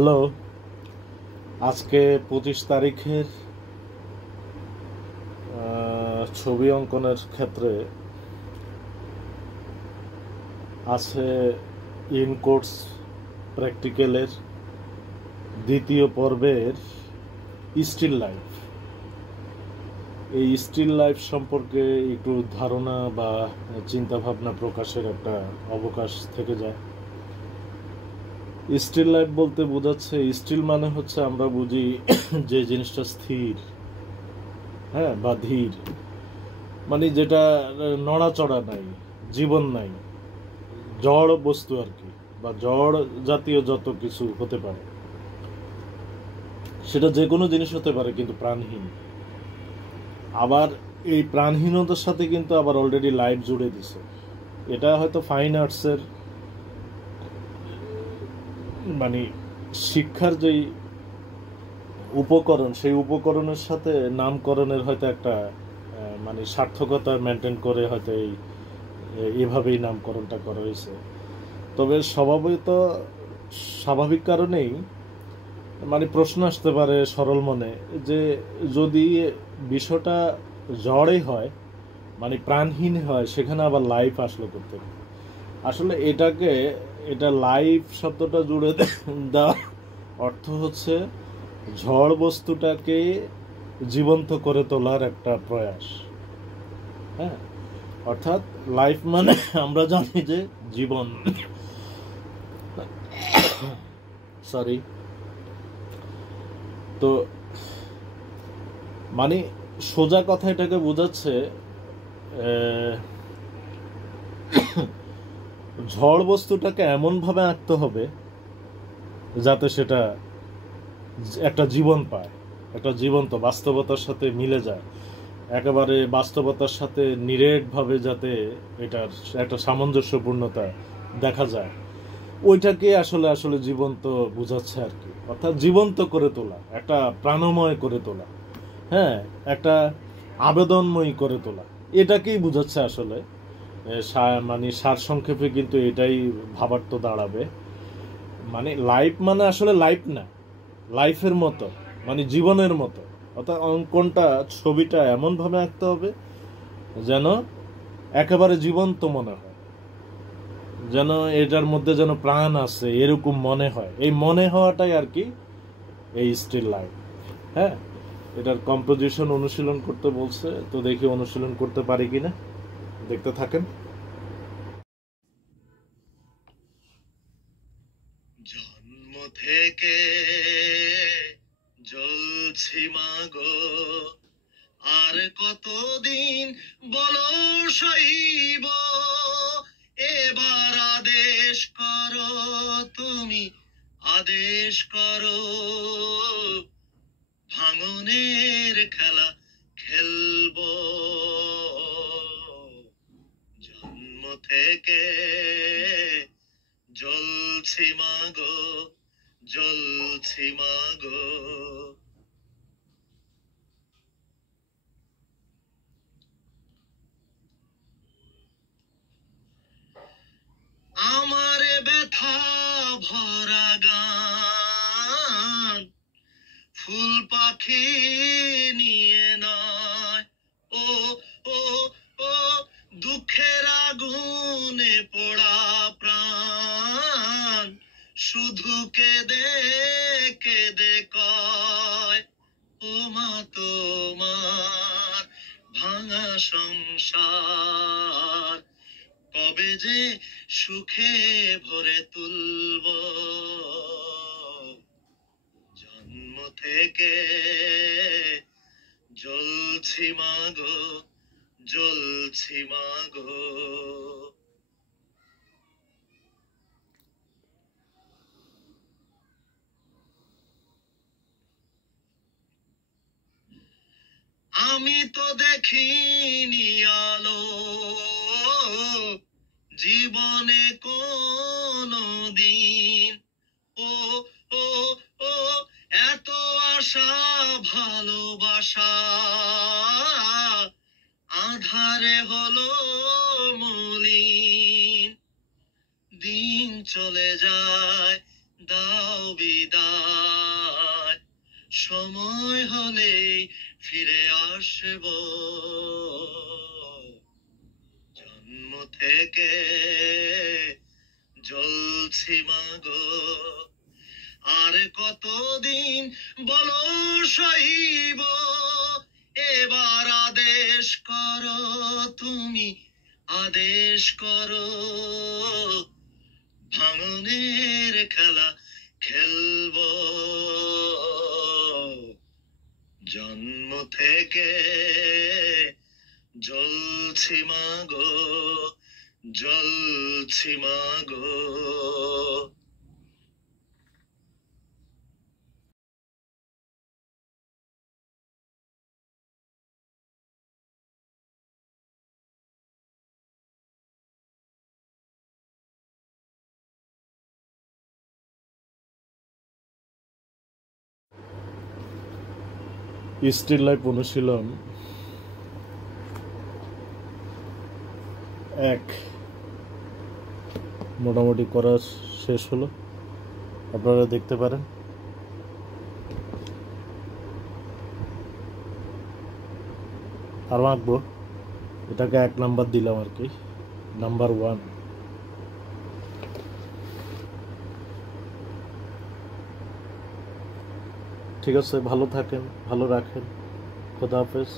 Hello, আজকে 25 তারিখের ছবি অঙ্কনের ক্ষেত্রে আছে ইন কোর্স প্র্যাকটিক্যালের দ্বিতীয় পর্বের স্টিল লাইফ। এই স্টিল লাইফ সম্পর্কে একটু ধারণা বা চিন্তাভাবনা প্রকাশের একটা অবকাশ থেকে যায়। স্টিল লাইফ বলতে বোঝাচ্ছে, স্টিল মানে হচ্ছে আমরা বুঝি যে জিনিসটা স্থির, হ্যাঁ, বা ধীর, মানে যেটা নড়াচড়া নাই, জীবন নাই, জড় বস্তু আর কি, বা জড় জাতীয় যত কিছু হতে পারে, সেটা যে কোনো জিনিস হতে পারে কিন্তু প্রাণহীন। আবার এই প্রাণহীনতার সাথে কিন্তু আবার অলরেডি লাইফ জুড়ে দিছে। এটা হয়তো ফাইন আর্টসের মানে শিক্ষার যেই উপকরণ, সেই উপকরণের সাথে নামকরণের হয়তো একটা মানে সার্থকতা মেনটেন করে হয়তো এভাবেই নামকরণটা করা হয়েছে। তবে স্বাভাবিক কারণেই মানে প্রশ্ন আসতে পারে সরল মনে, যে যদি বিষয়টা জড়ই হয়, মানে প্রাণহীন হয়, সেখানে আবার লাইফ আসলো করতে। আসলে এটা লাইফ শব্দটা জুড়ে দেওয়া অর্থ হচ্ছে ঝড় বস্তুটাকে জীবন্ত করে তোলার একটা প্রয়াস। হ্যাঁ, অর্থাৎ লাইফ মানে আমরা জানি যে জীবন, সরি, তো মানে সোজা কথা এটাকে বোঝাচ্ছে ঝড় বস্তুটাকে এমনভাবে আঁকতে হবে যাতে সেটা একটা জীবন পায়, একটা জীবন্ত বাস্তবতার সাথে মিলে যায়, একেবারে বাস্তবতার সাথে নিরেটভাবে যাতে এটার একটা সামঞ্জস্যপূর্ণতা দেখা যায়, ওইটাকে আসলে আসলে জীবন্ত বোঝাচ্ছে আর কি। অর্থাৎ জীবন্ত করে তোলা, একটা প্রাণময় করে তোলা, হ্যাঁ, একটা আবেদনময়ী করে তোলা, এটাকেই বোঝাচ্ছে আসলে। মানে সারসংক্ষেপে কিন্তু এটাই ভাবার্থ দাঁড়াবে। মানে লাইফ মানে আসলে লাইফ না, লাইফের মতো, মানে জীবনের মতো। অর্থাৎ অঙ্কনটা, ছবিটা এমনভাবে আঁকতে হবে যেন একেবারে জীবন্ত মনে হয়, যেন এটার মধ্যে যেন প্রাণ আছে এরকম মনে হয়। এই মনে হওয়াটাই আর কি এই স্টিল লাইফ। হ্যাঁ, এটার কম্পোজিশন অনুশীলন করতে বলছে, তো দেখি অনুশীলন করতে পারি কিনা, দেখতে থাকেন। জন্ম থেকে জ্বলছি মাগো, আর কতদিন বলো সইব, এবার আদেশ করো তুমি, আদেশ করো, ভাঙনের খেলা খেলবো। জন্ম থেকে জ্বলছি মাগো, জ্বলছি মাগো। আমার ব্যথা ভরা গান ফুল পাখি নিয়ে নয়, ও ও ও দুঃখের আগুনে পোড়া প্রাণ শুধু কেঁদে কেঁদে কয়, ও মা তোমার ভাঙা সংসার কবে যে সুখে ভরে তুলব। জন্ম থেকে জ্বলছি মাগো, জ্বলছি মাগো। আমি তো দেখিনি আলো জীবনে কোনো দিন, ও ও ও এত আশা ভালোবাসা আধারে হলো মলিন। দিন চলে যায়, দাও বিদায়, সময় হলেই ফিরে আসব। জন্ম থেকে জ্বলছি মাগো, আর কতদিন বলো সইব। এবার আদেশ করো তুমি, আদেশ করো, ভাঙনের খেলা খেলবো। জন্ম থেকে জ্বলছি মাগো, জ্বলছি মাগো। স্টিল লাইফ অনুশীলন 1 মোটামুটি করা শেষ হলো, আপনারা দেখতে পারেন। আর আঁকবো, এটাকে 1 নাম্বার দিলাম আর কি, নাম্বার 1। ঠিক আছে, ভালো থাকেন, ভালো রাখেন, খোদা হাফেজ।